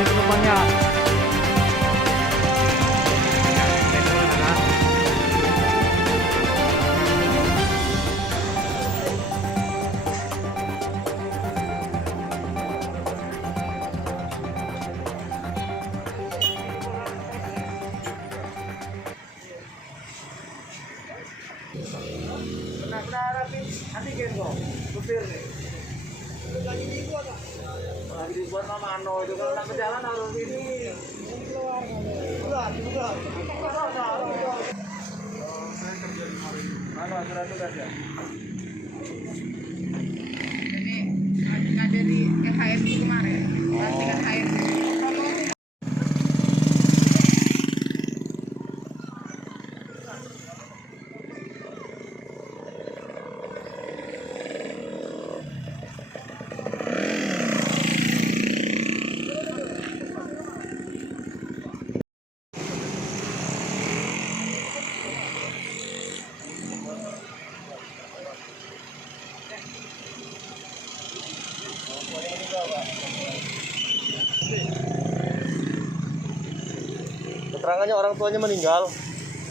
nih penumpangnya. Kena rapid antigen kok, supir nih. Lagi dibuat apa? Lagi dibuat sama Mano itu kalau nak berjalan harus ini. Bukan. Saya kerja di hari ini. Mana surat tugas ya? Ini ada di HMI kemarin. Latihan HMI. Keterangannya orang tuanya meninggal,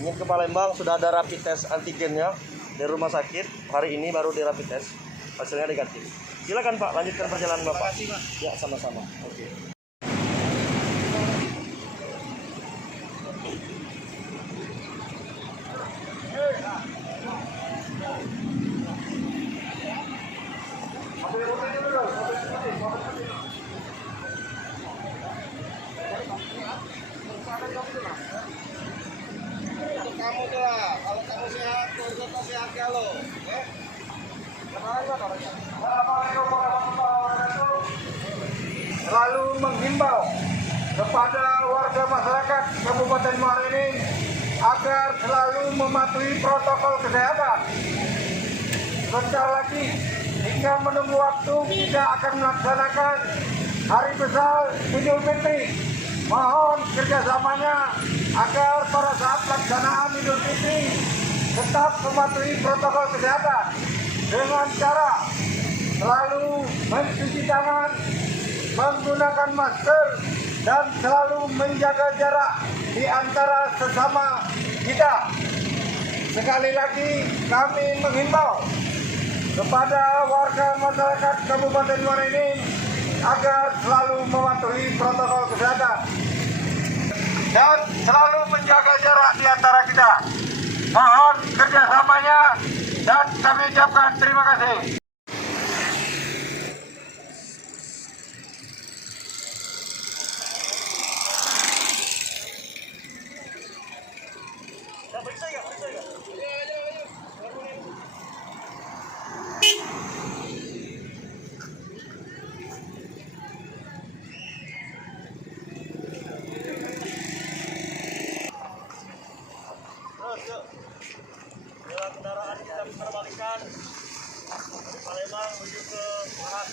ingin ke Palembang, sudah ada rapid test antigennya dari rumah sakit. Hari ini baru di rapid test, hasilnya negatif. Silakan Pak, lanjutkan perjalanan Bapak. Terima kasih Pak. Ya, sama-sama. Oke. Kamu tuh lah, kalau kamu sehat, keluarga sehat ya lo. Selalu menghimbau kepada warga masyarakat Kabupaten Muara Enim agar selalu mematuhi protokol kesehatan. Sebentar lagi hingga menunggu waktu kita akan melaksanakan hari besar Idul Fitri. Mohon kerjasamanya agar pada saat pelaksanaan Idul Fitri tetap mematuhi protokol kesehatan dengan cara selalu mencuci tangan, menggunakan masker, dan selalu menjaga jarak di antara sesama kita. Sekali lagi kami menghimbau kepada warga masyarakat Kabupaten Muara Enim agar selalu mematuhi protokol kesehatan dan selalu menjaga jarak di antara kita. Mohon kerjasamanya dan kami ucapkan terima kasih. Kendaraan kita putarbalikkan dari Palembang menuju ke Marak.